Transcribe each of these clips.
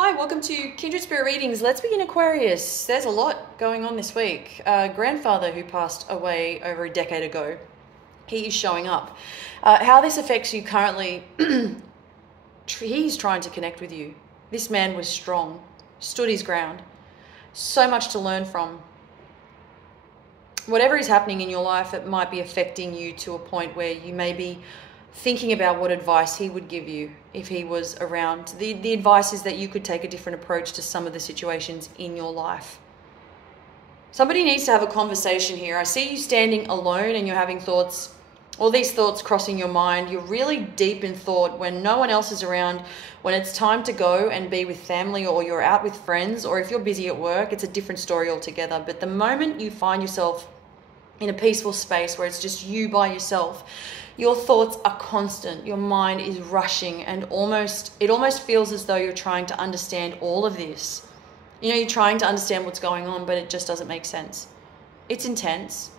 Hi, welcome to Kindred Spirit Readings. Let's begin Aquarius. There's a lot going on this week. Grandfather who passed away over a decade ago, he is showing up. How this affects you currently, he's trying to connect with you. This man was strong, stood his ground. So much to learn from. Whatever is happening in your life, it might be affecting you to a point where you may be thinking about what advice he would give you if he was around. The advice is that you could take a different approach to some of the situations in your life. Somebody needs to have a conversation here. I see you standing alone and you're having thoughts, all these thoughts crossing your mind. You're really deep in thought when no one else is around, when it's time to go and be with family, or you're out with friends, or if you're busy at work, it's a different story altogether. But the moment you find yourself in a peaceful space where it's just you by yourself, your thoughts are constant, your mind is rushing, and it almost feels as though you're trying to understand all of this. You know, you're trying to understand what's going on, but it just doesn't make sense. It's intense.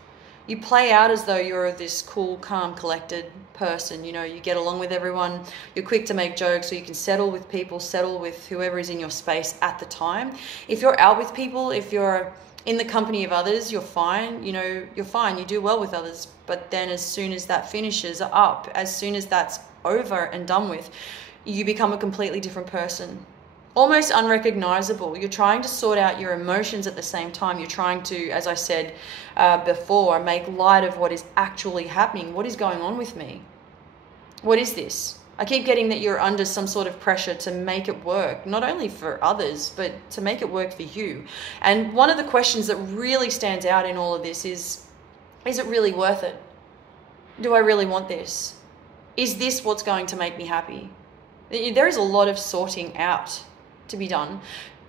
You play out as though you're this cool, calm, collected person. You know, you get along with everyone, you're quick to make jokes, so you can settle with people, settle with whoever is in your space at the time. If you're out with people, if you're in the company of others, you're fine. You know, you're fine. You do well with others. But then as soon as that finishes up, as soon as that's over and done with, you become a completely different person. Almost unrecognizable. You're trying to sort out your emotions at the same time. You're trying to, as I said before, make light of what is actually happening. What is going on with me? What is this? I keep getting that you're under some sort of pressure to make it work, not only for others, but to make it work for you. And one of the questions that really stands out in all of this is it really worth it? Do I really want this? Is this what's going to make me happy? There is a lot of sorting out to be done.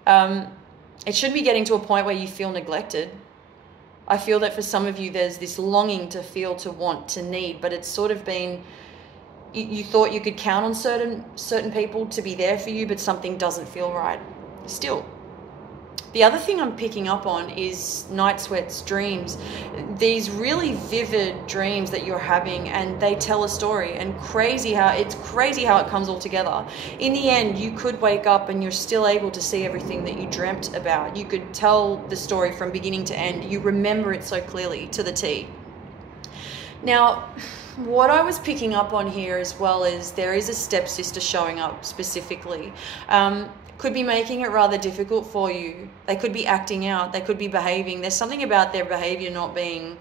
It shouldn't be getting to a point where you feel neglected. I feel that for some of you, there's this longing to feel, to want, to need, but it's sort of been, you thought you could count on certain people to be there for you, but something doesn't feel right still. The other thing I'm picking up on is night sweats, dreams. These really vivid dreams that you're having, and they tell a story, and it's crazy how it comes all together. In the end, you could wake up and you're still able to see everything that you dreamt about. You could tell the story from beginning to end. You remember it so clearly to the T. Now, what I was picking up on here as well is there is a stepsister showing up specifically. Could be making it rather difficult for you. They could be acting out. They could be behaving. There's something about their behavior not being,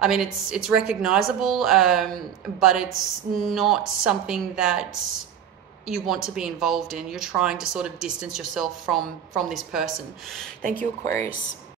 I mean, it's recognizable, but it's not something that you want to be involved in. You're trying to sort of distance yourself from this person. Thank you, Aquarius.